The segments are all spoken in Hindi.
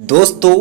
दोस्तों,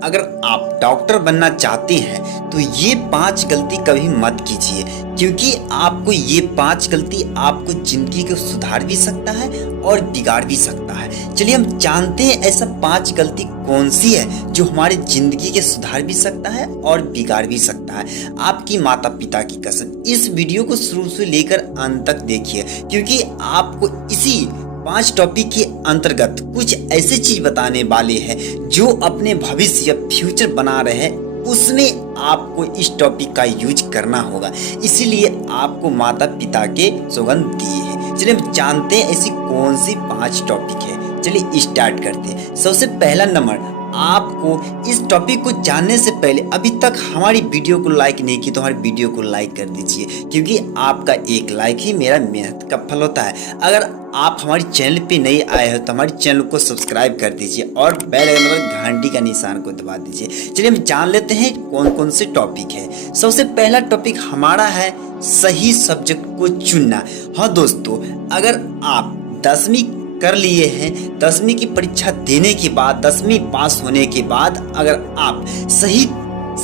अगर आप डॉक्टर बनना चाहते हैं तो ये 5 गलती कभी मत कीजिए, क्योंकि आपको ये 5 गलती आपको जिंदगी को सुधार भी सकता है और बिगाड़ भी सकता है। चलिए हम जानते हैं ऐसा 5 गलती कौन सी है जो हमारी जिंदगी के सुधार भी सकता है और बिगाड़ भी सकता है। आपकी माता पिता की कसम, इस वीडियो को शुरू से लेकर अंत तक देखिए, क्योंकि आपको इसी 5 टॉपिक के अंतर्गत कुछ ऐसी चीज बताने वाले हैं जो अपने भविष्य या फ्यूचर बना रहे हैं, उसमें आपको इस टॉपिक का यूज करना होगा। इसीलिए आपको माता पिता के सौगंध दिए हैं। चलिए हम जानते हैं ऐसी कौन सी 5 टॉपिक है। चलिए स्टार्ट करते हैं। सबसे पहला नंबर, आपको इस टॉपिक को जानने से पहले अभी तक हमारी वीडियो को लाइक नहीं की तो हमारी वीडियो को लाइक कर दीजिए, क्योंकि आपका एक लाइक ही मेरा मेहनत का फल होता है। अगर आप हमारे चैनल पे नए आए हो तो हमारे चैनल को सब्सक्राइब कर दीजिए और बेल आइकन पर घंटी का निशान को दबा दीजिए। चलिए हम जान लेते हैं कौन कौन से टॉपिक है। सबसे पहला टॉपिक हमारा है सही सब्जेक्ट को चुनना। हाँ दोस्तों, अगर आप 10वीं कर लिए हैं, 10वीं की परीक्षा देने के बाद, 10वीं पास होने के बाद अगर आप सही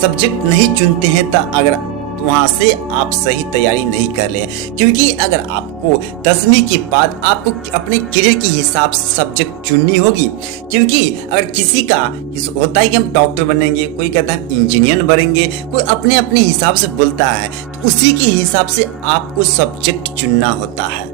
सब्जेक्ट नहीं चुनते हैं तो अगर वहाँ से आप सही तैयारी नहीं कर ले, क्योंकि अगर आपको 10वीं के बाद आपको अपने करियर के हिसाब से सब्जेक्ट चुननी होगी। क्योंकि अगर किसी का होता है कि हम डॉक्टर बनेंगे, कोई कहता है इंजीनियर बनेंगे, कोई अपने अपने हिसाब से बोलता है, तो उसी के हिसाब से आपको सब्जेक्ट चुनना होता है।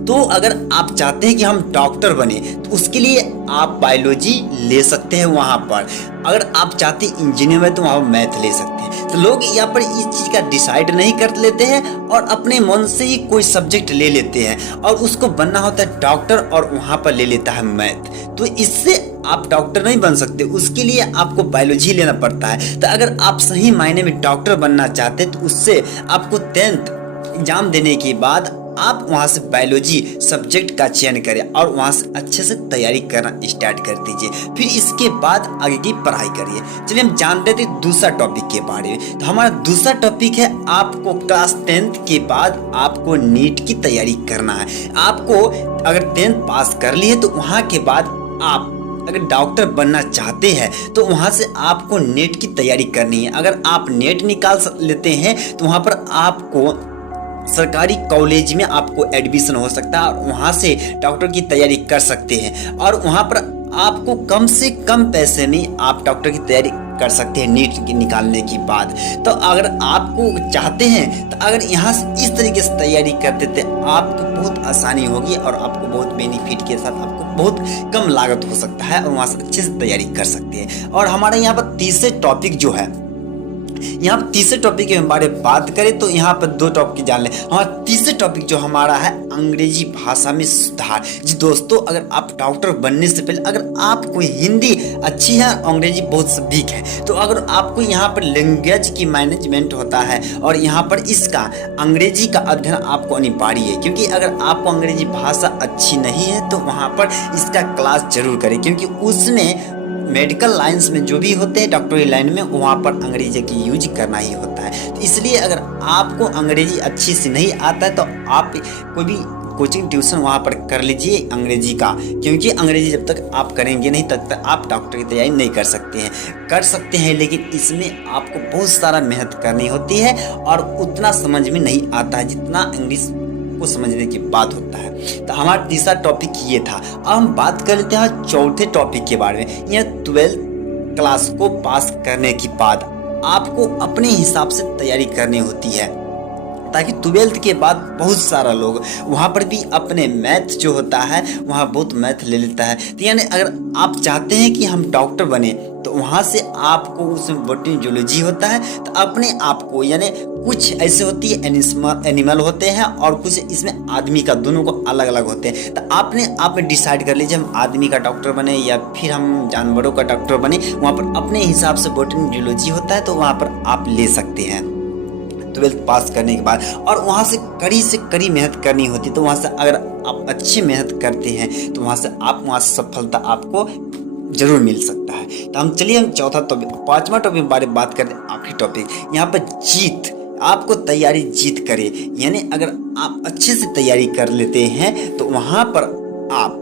तो अगर आप चाहते हैं कि हम डॉक्टर बने तो उसके लिए आप बायोलॉजी ले सकते हैं वहाँ पर। अगर आप चाहते हैं इंजीनियर में तो वहाँ मैथ ले सकते हैं। तो लोग यहाँ पर इस चीज़ का डिसाइड नहीं कर लेते हैं और अपने मन से ही कोई सब्जेक्ट ले लेते हैं और उसको बनना होता है डॉक्टर और वहाँ पर ले लेता है मैथ। तो इससे आप डॉक्टर नहीं बन सकते, उसके लिए आपको बायोलॉजी लेना पड़ता है। तो अगर आप सही मायने में डॉक्टर बनना चाहते हैं तो उससे आपको 10th एग्जाम देने के बाद आप वहां से बायोलॉजी सब्जेक्ट का चयन करें और वहां से अच्छे से तैयारी करना स्टार्ट कर दीजिए। फिर इसके बाद आगे की पढ़ाई करिए। चलिए हम जानते थे दूसरा टॉपिक के बारे में। तो हमारा दूसरा टॉपिक है आपको क्लास 10th के बाद आपको नीट की तैयारी करना है। आपको अगर 10th पास कर लिए तो वहां के बाद आप अगर डॉक्टर बनना चाहते हैं तो वहां से आपको नेट की तैयारी करनी है। अगर आप नेट निकाल लेते हैं तो वहां पर आपको सरकारी कॉलेज में आपको एडमिशन हो सकता है और वहाँ से डॉक्टर की तैयारी कर सकते हैं और वहाँ पर आपको कम से कम पैसे में आप डॉक्टर की तैयारी कर सकते हैं नीट की निकालने के बाद। तो अगर आपको चाहते हैं तो अगर यहाँ से इस तरीके से तैयारी करते थे आपको बहुत आसानी होगी और आपको बहुत बेनिफिट के साथ आपको बहुत कम लागत हो सकता है और वहाँ से अच्छे से तैयारी कर सकते हैं। और हमारे यहाँ पर तीसरे टॉपिक जो है, यहाँ पर तीसरे टॉपिक के बारे में बात करें तो यहाँ पर 2 टॉपिक जान लें। हमारा तीसरे टॉपिक जो हमारा है अंग्रेजी भाषा में सुधार। जी दोस्तों, अगर आप डॉक्टर बनने से पहले अगर आपको हिंदी अच्छी है, अंग्रेजी बहुत वीक है, तो अगर आपको यहाँ पर लैंग्वेज की मैनेजमेंट होता है और यहाँ पर इसका अंग्रेजी का अध्ययन आपको अनिवार्य है। क्योंकि अगर आपको अंग्रेजी भाषा अच्छी नहीं है तो वहाँ पर इसका क्लास जरूर करें, क्योंकि उसमें मेडिकल लाइंस में जो भी होते हैं डॉक्टरी लाइन में वहाँ पर अंग्रेजी की यूज करना ही होता है। तो इसलिए अगर आपको अंग्रेजी अच्छी से नहीं आता है तो आप कोई भी कोचिंग ट्यूशन वहाँ पर कर लीजिए अंग्रेजी का, क्योंकि अंग्रेजी जब तक आप करेंगे नहीं तब तक आप डॉक्टर की तैयारी नहीं कर सकते हैं। कर सकते हैं लेकिन इसमें आपको बहुत सारा मेहनत करनी होती है और उतना समझ में नहीं आता है जितना इंग्लिश को समझने की बात होता है। तो हमारा तीसरा टॉपिक ये था। अब हम बात कर लेते हैं चौथे टॉपिक के बारे में। यह 12th क्लास को पास करने के बाद आपको अपने हिसाब से तैयारी करनी होती है, ताकि 12th के बाद बहुत सारा लोग वहाँ पर भी अपने मैथ जो होता है वहाँ बहुत मैथ ले लेता है। तो यानी अगर आप चाहते हैं कि हम डॉक्टर बने तो वहाँ से आपको उसमें बॉटनी जूलॉजी होता है, तो अपने आप को यानी कुछ ऐसे होती है एनिमल होते हैं और कुछ इसमें आदमी का, दोनों को अलग अलग होते हैं। तो आपने आप डिसाइड कर लीजिए हम आदमी का डॉक्टर बने या फिर हम जानवरों का डॉक्टर बने। वहाँ पर अपने हिसाब से बॉटनी जूलॉजी होता है तो वहाँ पर आप ले सकते हैं 12th पास करने के बाद। और वहाँ से कड़ी मेहनत करनी होती है। तो वहाँ से अगर आप अच्छी मेहनत करते हैं तो वहाँ से सफलता आपको जरूर मिल सकता है। तो हम चौथा टॉपिक, 5वां टॉपिक के बारे में बात करते हैं। आखिरी टॉपिक यहाँ पर जीत, आपको तैयारी जीत करे, यानी अगर आप अच्छे से तैयारी कर लेते हैं तो वहाँ पर आप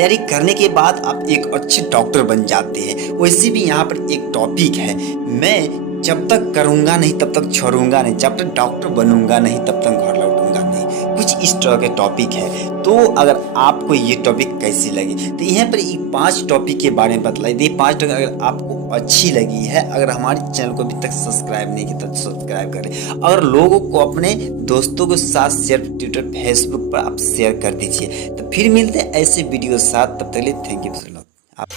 तैयारी करने के बाद आप एक अच्छे डॉक्टर बन जाते हैं। वैसे भी यहाँ पर एक टॉपिक है, मैं जब तक करूँगा नहीं तब तक छोड़ूंगा नहीं, जब तक डॉक्टर बनूंगा नहीं तब तक घर लौटूंगा नहीं, कुछ इस तरह के टॉपिक है। तो अगर आपको ये टॉपिक कैसी लगी तो यहाँ पर ये 5 टॉपिक के बारे में बतलाई दी। 5 टॉपिक अगर आपको अच्छी लगी है, अगर हमारे चैनल को अभी तक सब्सक्राइब नहीं किया तो सब्सक्राइब करें, और लोगों को अपने दोस्तों के साथ शेयर, ट्विटर फेसबुक पर आप शेयर कर दीजिए। तो फिर मिलते हैं ऐसे वीडियो के साथ, तब तक के लिए थैंक यू आप।